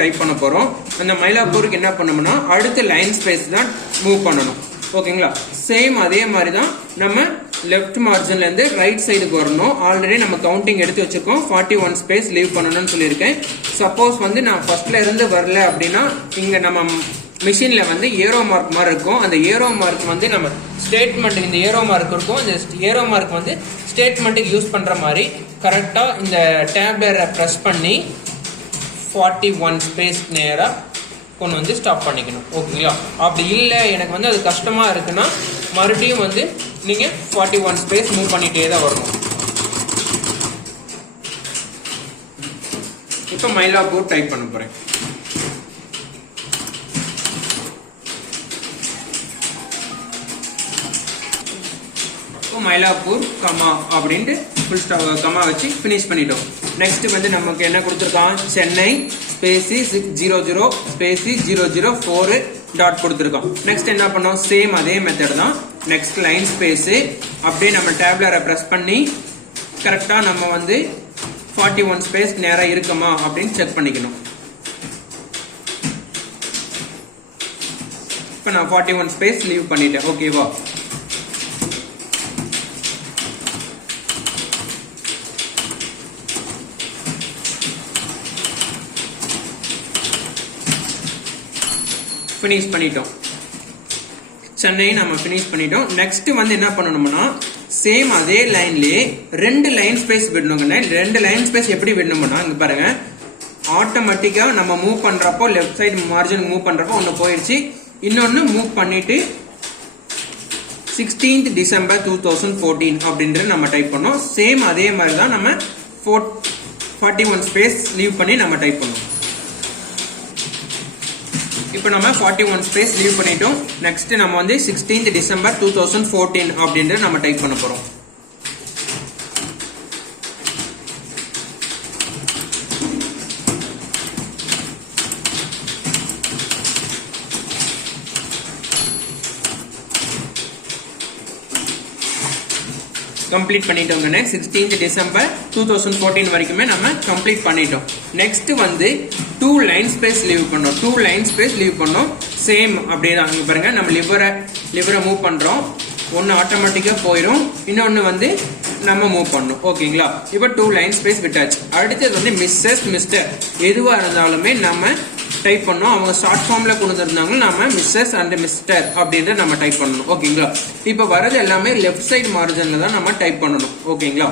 Mylapore type பண்ண போறோம். அந்த மயிலாப்பூருக்கு என்ன பண்ணணும்னா அடுத்த லைன் ஸ்பேஸ் தான் மூவ் பண்ணணும். ஓகேங்களா? சேம் அதே மாதிரி தான் நம்ம லெஃப்ட் மார்ஜின்ல இருந்து ரைட் சைடுக்கு வரணும். ஆல்ரெடி நம்ம கவுண்டிங் எடுத்து வச்சிருக்கோம். 41 ஸ்பேஸ் லீவ் பண்ணணும்னு சொல்லியிருக்கேன். சப்போஸ் வந்து நான் ஃபர்ஸ்ட்ல இருந்து வரல அப்படின்னா இங்க நம்ம மிஷின்ல வந்து ஏரோ மார்க் மாதிரி இருக்கும். அந்த ஏரோ மார்க் வந்து நம்ம ஸ்டேட்மெண்ட் இந்த ஏரோ மார்க் இருக்கும். இந்த ஏரோ மார்க் வந்து ஸ்டேட்மெண்ட்டுக்கு யூஸ் பண்ற மாதிரி கரெக்டா இந்த டேப்லரை ப்ரெஸ் பண்ணி 41 ஸ்பேஸ் நேரா கொண்டு வந்து ஸ்டாப் பண்ணிக்கணும். ஓகேங்களா? அப்படி இல்லை எனக்கு வந்து அது கஷ்டமா இருக்குன்னா மறுபடியும் வந்து நீங்க 41 ஸ்பேஸ் மூவ் பண்ணிட்டே தான் வரணும். இப்போ மயிலாப்பூர் டைப் பண்ண போறேன். மயிலாப்பூர் கமா அப்படின்ட்டு ஃபுல் ஸ்டாப் கமா வச்சு ஃபினிஷ் பண்ணிட்டோம். நெக்ஸ்ட் வந்து நமக்கு என்ன கொடுத்துருக்கான், சென்னை ஸ்பேசி 600 ஸ்பேசி 004 டாட் கொடுத்துருக்கோம். நெக்ஸ்ட் என்ன பண்ணோம், சேம் அதே மெத்தட் தான். நெக்ஸ்ட் லைன் ஸ்பேஸ் அப்படியே நம்ம டேப்லரை ப்ரெஸ் பண்ணி கரெக்டா நம்ம வந்து 41 ஸ்பேஸ் நேரா இருக்குமா அப்படின்னு செக் பண்ணிக்கணும். இப்போ நான் 41 ஸ்பேஸ் லீவ் பண்ணிட்டேன். ஓகேவா? ஃபினிஷ் பண்ணிட்டோம். சென்னை நம்ம ஃபினிஷ் பண்ணிட்டோம். நெக்ஸ்ட் வந்து என்ன பண்ணணும்னா சேம் அதே லைன்லயே 2 லைன் ஸ்பேஸ் விடணுங்க. 2 லைன் ஸ்பேஸ் எப்படி விடணும்னா இங்க பாருங்க, ஆட்டோமேட்டிக்கா நம்ம மூவ் பண்றப்போ லெஃப்ட் சைடு மார்ஜின் மூவ் பண்றப்போ ஒன்னு போயிடுச்சு, இன்னொன்னு மூவ் பண்ணிட்டு 16th December 2014 அப்படின்ற நம்ம டைப் பண்ணோம். சேம் அதே மாதிரி தான் நம்ம 41 ஸ்பேஸ் லீவ் பண்ணி நம்ம டைப் பண்ணோம். இப்போ நம்ம 41 ஸ்பேஸ் லீவ் பண்ணிட்டோம். நெக்ஸ்ட் நம்ம வந்து 16th December 2014 அப்படின்ற நம்ம டைப் பண்ண போறோம். கம்ப்ளீட் பண்ணிட்டோங்க. 16th December 2014 வரைக்குமே நம்ம கம்ப்ளீட் பண்ணிட்டோம். நெக்ஸ்ட் வந்து 2 லைன் ஸ்பேஸ் லீவ் பண்ணோம். 2 லைன் ஸ்பேஸ் லீவ் பண்ணோம். சேம் அப்படியே தான். இங்க பாருங்க, நம்ம லிவரை மூவ் பண்றோம். ஒன்னு ஆட்டோமேட்டிக்கா போயிடும், இன்னொன்னு வந்து நம்ம மூவ் பண்ணணும். ஓகேங்களா? இப்போ 2 லைன் ஸ்பேஸ் விட்டாச்சு. அடுத்தது வந்து மிஸ்ஸஸ் மிஸ்டர் எதுவா இருந்தாலுமே நம்ம டைப் பண்ணோம். அவங்க ஷார்ட் ஃபார்ம்ல கொண்டு இருந்தாங்க, நம்ம மிஸ்ஸஸ் அண்ட் மிஸ்டர் அப்படின்ற நம்ம டைப் பண்ணணும். ஓகேங்களா? இப்போ வரது எல்லாமே லெஃப்ட் சைடு மார்ஜின்ல தான் நம்ம டைப் பண்ணணும். ஓகேங்களா?